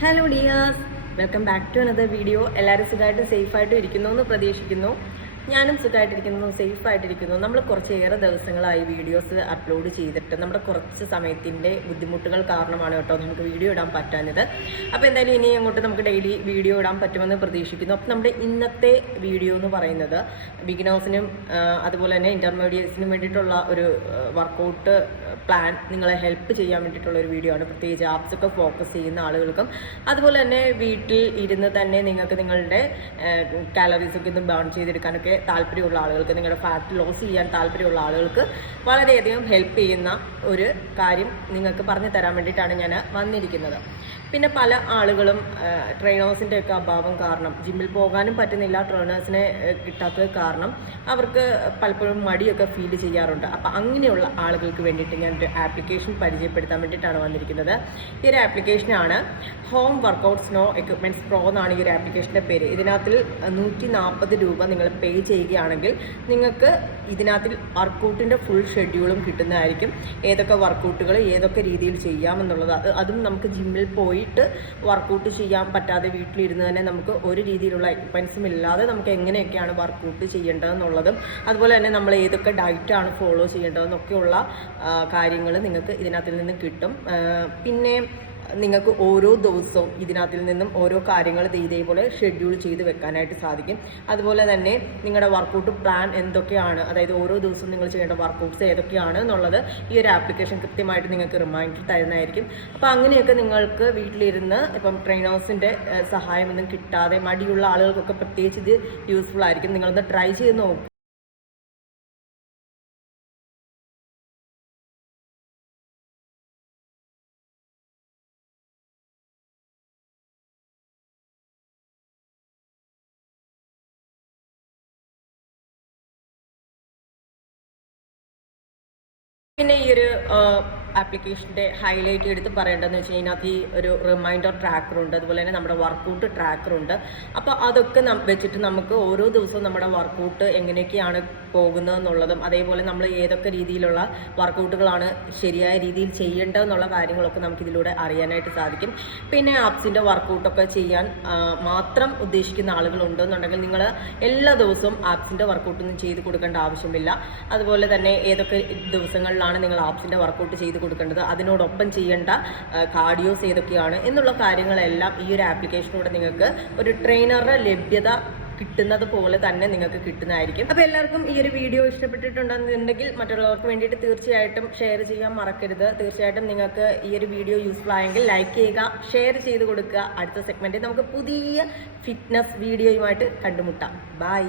Hello dears welcome back to another video എല്ലാവരും സുഖമായിട്ട് സേഫായിട്ടും ഇരിക്കുന്നു എന്ന് പ്രതീക്ഷിക്കുന്നു. ഞാനും സുഖമായിട്ടിരിക്കുന്നു സേഫായിട്ടിരിക്കുന്നു നമ്മൾ കുറച്ചേറെ ദിവസങ്ങളായി വീഡിയോസ് അപ്ലോഡ് ചെയ്തിട്ട് നമ്മുടെ കുറച്ച് സമയത്തിന്റെ ബുദ്ധിമുട്ടുകൾ കാരണമാണ് കേട്ടോ നമുക്ക് വീഡിയോ ഇടാൻ പറ്റാഞ്ഞത്. അപ്പോൾ എന്തായാലും ഇനി അങ്ങോട്ട് നമുക്ക് ഡെയിലി വീഡിയോ ഇടാൻ പറ്റുമെന്ന് പ്രതീക്ഷിക്കുന്നു. അപ്പോൾ നമ്മുടെ ഇന്നത്തെ വീഡിയോ എന്ന് പറയുന്നത് ബിഗിനേഴ്സിനും അതുപോലെ തന്നെ ഇന്റർമീഡിയറ്റ്സിനും വേണ്ടിയിട്ടുള്ള ഒരു വർക്കൗട്ട് പ്ലാൻ നിങ്ങളെ ഹെൽപ്പ് ചെയ്യാൻ വേണ്ടിയിട്ടുള്ള ഒരു വീഡിയോ ആണ്. പ്രത്യേകിച്ച് ആപ്സ് ഒക്കെ ഫോക്കസ് ചെയ്യുന്ന ആളുകൾക്കും. അതുപോലെ തന്നെ വീട്ടിൽ ഇരുന്ന് തന്നെ നിങ്ങൾക്ക് നിങ്ങളുടെ കാലറീസൊക്കെ ഒന്ന് ബേൺ ചെയ്തെടുക്കാനൊക്കെ താല്പര്യമുള്ള ആളുകൾക്ക് നിങ്ങളുടെ ഫാറ്റ് ലോസ് ചെയ്യാൻ താല്പര്യമുള്ള ആളുകൾക്ക് വളരെയധികം ഹെൽപ്പ് ചെയ്യുന്ന ഒരു കാര്യം നിങ്ങൾക്ക് പറഞ്ഞു തരാൻ വേണ്ടിയിട്ടാണ് ഞാൻ വന്നിരിക്കുന്നത്. പിന്നെ പല ആളുകളും ട്രെയിനേഴ്സിന്റെ ഒക്കെ അഭാവം കാരണം ജിമ്മിൽ പോകാനും പറ്റുന്നില്ല ട്രെയിനേഴ്സിനെ കിട്ടാത്തത് കാരണം അവർക്ക് പലപ്പോഴും മടിയൊക്കെ ഫീൽ ചെയ്യാറുണ്ട്. അപ്പം അങ്ങനെയുള്ള ആളുകൾക്ക് വേണ്ടിയിട്ട് ഞാൻ ഒരു ആപ്ലിക്കേഷൻ പരിചയപ്പെടുത്താൻ വേണ്ടിയിട്ടാണ് വന്നിരിക്കുന്നത്. ഈ ഒരു ആപ്ലിക്കേഷനാണ് home workouts no equipments pro എന്നാണ് ഈ ഒരു ആപ്ലിക്കേഷന്റെ പേര്. ഇതിനകത്തിൽ നൂറ്റി നാൽപ്പത് രൂപ നിങ്ങൾ പേ ചെയ്യുകയാണെങ്കിൽ നിങ്ങൾക്ക് ഇതിനകത്തിൽ വർക്കൗട്ടിന്റെ ഫുൾ ഷെഡ്യൂളും കിട്ടുന്നതായിരിക്കും. ഏതൊക്കെ വർക്കൗട്ടുകൾ ഏതൊക്കെ രീതിയിൽ ചെയ്യാമെന്നുള്ളത്. അത് നമുക്ക് ജിമ്മിൽ പോയിട്ട് വർക്കൗട്ട് ചെയ്യാൻ പറ്റാതെ വീട്ടിലിരുന്ന് തന്നെ നമുക്ക് ഒരു രീതിയിലുള്ള എക്സ്പെൻസും ഇല്ലാതെ നമുക്ക് എങ്ങനെയൊക്കെയാണ് വർക്കൗട്ട് ചെയ്യേണ്ടതെന്നുള്ളതും അതുപോലെ തന്നെ നമ്മൾ ഏതൊക്കെ ഡയറ്റാണ് ഫോളോ ചെയ്യേണ്ടതെന്നൊക്കെയുള്ള കാര്യങ്ങൾ നിങ്ങൾക്ക് ഇതിനകത്തിൽ നിന്ന് കിട്ടും. പിന്നെ നിങ്ങൾക്ക് ഓരോ ദിവസവും ഇതിനകത്തിൽ നിന്നും ഓരോ കാര്യങ്ങൾ ഇതേപോലെ ഷെഡ്യൂൾ ചെയ്ത് വെക്കാനായിട്ട് സാധിക്കും. അതുപോലെ തന്നെ നിങ്ങളുടെ വർക്കൗട്ട് പ്ലാൻ എന്തൊക്കെയാണ്? അതായത് ഓരോ ദിവസവും നിങ്ങൾ ചെയ്യേണ്ട വർക്കൗട്ട്സ് ഏതൊക്കെയാണ് എന്നുള്ളത് ഈ ഒരു ആപ്ലിക്കേഷൻ കൃത്യമായിട്ട് നിങ്ങൾക്ക് റിമൈൻഡർ തരുന്നതായിരിക്കും. അപ്പോൾ അങ്ങനെയൊക്കെ നിങ്ങൾക്ക് വീട്ടിലിരുന്ന് ഇപ്പം ട്രെയിനേഴ്സിന്റെ സഹായമൊന്നും കിട്ടാതെ മടിയുള്ള ആളുകൾക്കൊക്കെ പ്രത്യേകിച്ച് ഇത് യൂസ്ഫുൾ ആയിരിക്കും. നിങ്ങളൊന്ന് ട്രൈ ചെയ്ത് നോക്കുക പിന്നെ ഈ ഒരു ആപ്ലിക്കേഷന്റെ ഹൈലൈറ്റ് എടുത്ത് പറയേണ്ടതെന്ന് വെച്ച് കഴിഞ്ഞാൽ ഈ ഒരു റിമൈൻഡർ ട്രാക്കർ ഉണ്ട്. അതുപോലെ തന്നെ നമ്മുടെ വർക്കൗട്ട് ട്രാക്കർ ഉണ്ട്. അപ്പോൾ അതൊക്കെ വെച്ചിട്ട് നമുക്ക് ഓരോ ദിവസവും നമ്മുടെ വർക്കൗട്ട് എങ്ങനെയൊക്കെയാണ് പോകുന്നതെന്നുള്ളതും അതേപോലെ നമ്മൾ ഏതൊക്കെ രീതിയിലുള്ള വർക്കൗട്ടുകളാണ് ശരിയായ രീതിയിൽ ചെയ്യേണ്ടതെന്നുള്ള കാര്യങ്ങളൊക്കെ നമുക്ക് ഇതിലൂടെ അറിയാനായിട്ട് സാധിക്കും. പിന്നെ ആപ്സിന്റെ വർക്കൗട്ടൊക്കെ ചെയ്യാൻ മാത്രം ഉദ്ദേശിക്കുന്ന ആളുകളുണ്ടെന്നുണ്ടെങ്കിൽ നിങ്ങൾ എല്ലാ ദിവസവും ആപ്സിന്റെ വർക്കൗട്ടൊന്നും ചെയ്ത് കൊടുക്കേണ്ട ആവശ്യമില്ല. അതുപോലെ തന്നെ ഏതൊക്കെ ദിവസങ്ങളിലാണ് നിങ്ങൾ ആപ്സിന്റെ വർക്കൗട്ട് ചെയ്ത് കൊടുക്കേണ്ടത് അതിനോടൊപ്പം ചെയ്യേണ്ട കാർഡിയോസ് ഏതൊക്കെയാണ് എന്നുള്ള കാര്യങ്ങളെല്ലാം ഈ ഒരു ആപ്ലിക്കേഷനിലൂടെ നിങ്ങൾക്ക് ഒരു ട്രെയിനറുടെ ലഭ്യത കിട്ടുന്നത് പോലെ തന്നെ നിങ്ങൾക്ക് കിട്ടുന്നതായിരിക്കും. അപ്പോൾ എല്ലാവർക്കും ഈ ഒരു വീഡിയോ ഇഷ്ടപ്പെട്ടിട്ടുണ്ടെന്നുണ്ടെങ്കിൽ മറ്റുള്ളവർക്ക് വേണ്ടിയിട്ട് തീർച്ചയായിട്ടും ഷെയർ ചെയ്യാൻ മറക്കരുത്. തീർച്ചയായിട്ടും നിങ്ങൾക്ക് ഈ ഒരു വീഡിയോ യൂസ്ഫുൾ ആയെങ്കിൽ ലൈക്ക് ചെയ്യുക ഷെയർ ചെയ്ത് കൊടുക്കുക. അടുത്ത സെഗ്മെന്റിൽ നമുക്ക് പുതിയ ഫിറ്റ്നസ് വീഡിയോയുമായിട്ട് കണ്ടുമുട്ടാം. ബൈ